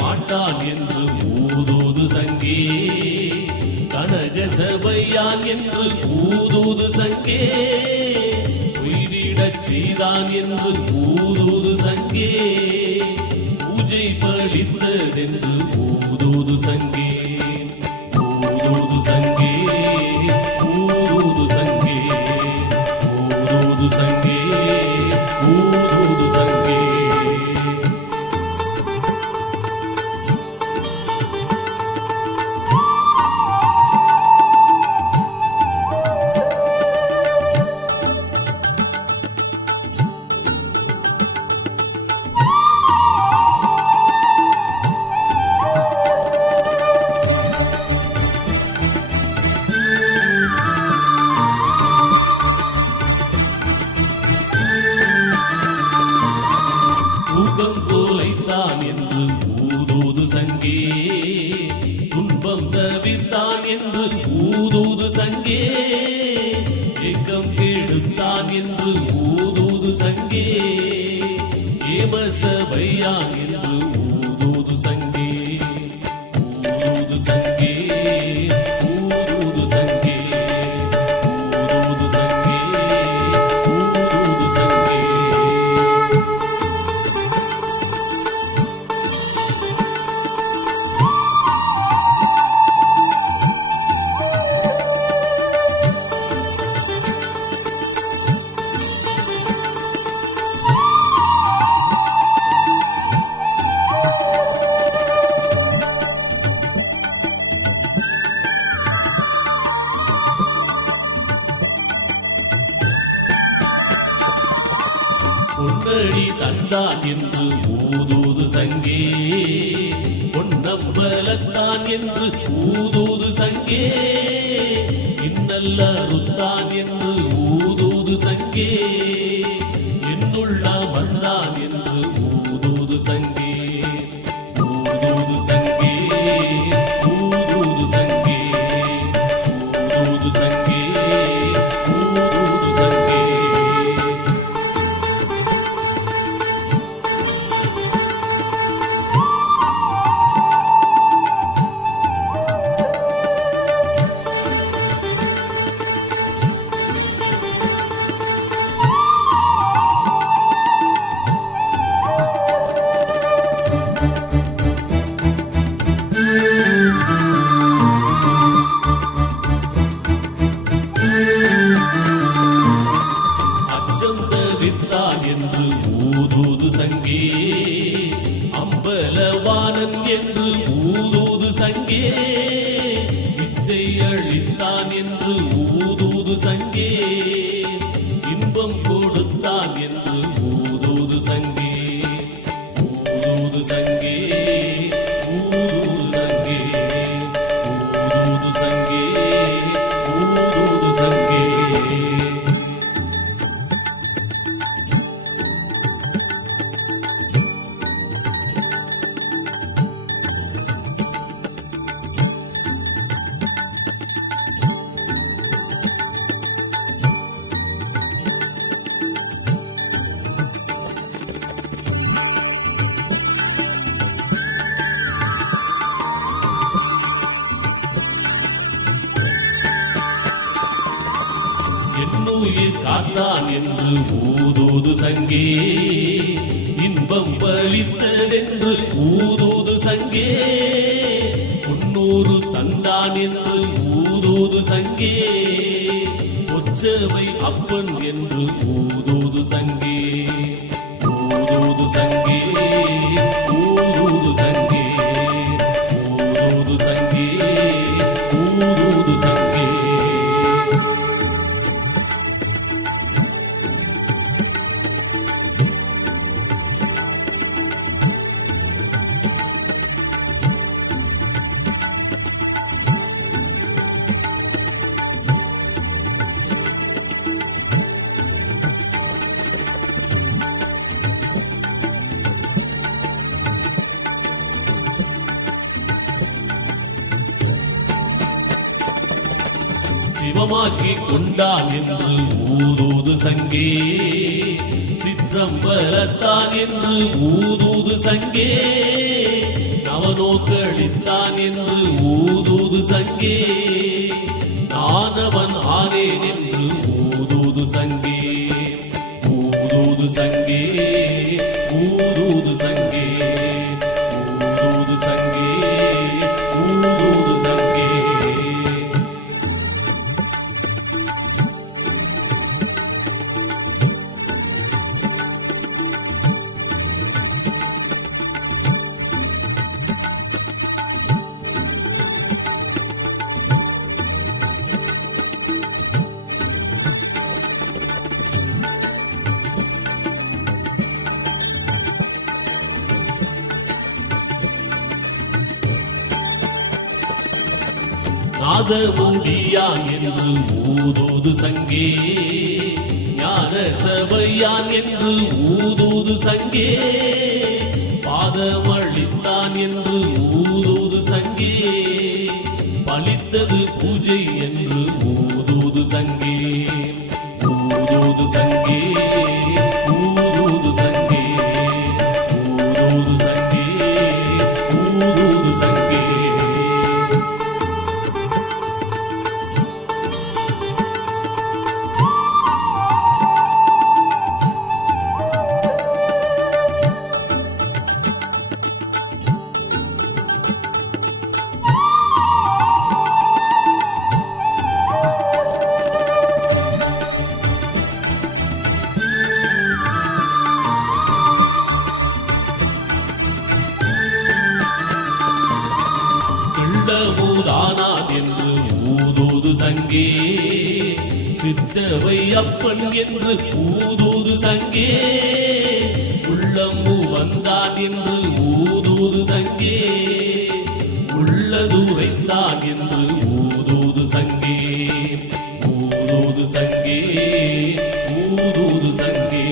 மாட்டான் என்று ஊதூது சங்கே கனக சபையான் என்று ஊதூது சங்கே உயிரிடச் செய்தான் என்று ஊதூது சங்கே பூஜை பழித்ததென்று ஊதூது சங்கே ஊதூது சங்கே ஊதூது சங்கே ஊதூது சங்கே ஊதூது சங்கே தூக்கம் தோலைத்தான் என்று ஊதூது சங்கே துன்பம் தவித்தான் என்று ஊதூது சங்கே ஏக்கம் கெடுத்தான் என்று ஊதூது சங்கே ஏமசபையான் என்று ஊதூது சங்கே ஊதூது சங்கே ஊதூது சங்கே ஊதூது சங்கே ஊதூது சங்கே பொன்னடி தந்தான் என்று ஊதூது சங்கே பொன்னம்பலத்தான் என்று ஊதூது சங்கே இன்னல்ல ருத்தான் என்று ஊதூது சங்கே என்னுள்ள வந்தான் என்று ஊதூது சங்கே ஊதூது சங்கே ஊதூது சங்கே ஊதூது சங்கே ஊதூது சங்கே அச்சம் தவித்தான் என்று ஊதூது சங்கே அம்பலவானன் என்று ஊதூது சங்கே இச்சை அளித்தான் என்று ஊதூது சங்கே இன்பம் கொடுத்தான் என்று ஊதூது சங்கே ஊதூது சங்கே ஊதூது சங்கே ஊதூது சங்கே ஊதூது சங்கே என்னுயிர் காத்தான் என்று ஊதூது சங்கே இன்பம் பலித்ததென்று ஊதூது சங்கே பொன்னூறு தந்தான் என்று ஊதூது சங்கே ஒச்சவை அப்பன் என்று ஊதூது சங்கே ஊதூது சங்கே ஊதூது சங்கே ஊதூது சங்கே ஊதூது சங்கே சிவமாக்கி கொண்டான் என்று ஊதூது சங்கே சிற்றம்பலத்தான் என்று ஊதூது சங்கே அவனோ கழித்தான் என்று ஊதூது சங்கே நானவன் ஆனேன் என்று ஊதூது சங்கே ஊதூது சங்கே ஊதூது சங்கே ஊதூது சங்கே ஊதூது சங்கே நாதமுடியான் என்று ஊதூது சங்கே ஞான சபையான் என்று ஊதூது சங்கே பாதமளித்தான் என்று ஊதூது சங்கே பலித்தது பூஜை என்று ஊதூது சங்கே ஊதூது சங்கே ஊதூது சங்கே ஊதூது சங்கே ஊதூது சங்கே ஊதானான் என்று ஊதூது சங்கே சிற்றவை அப்பன் என்று ஊதூது சங்கே உள்ளம்பு வந்தான் என்று ஊதூது சங்கே உள்ளதுரைத்தான் என்று ஊதூது சங்கே ஊதூது சங்கே ஊதூது சங்கே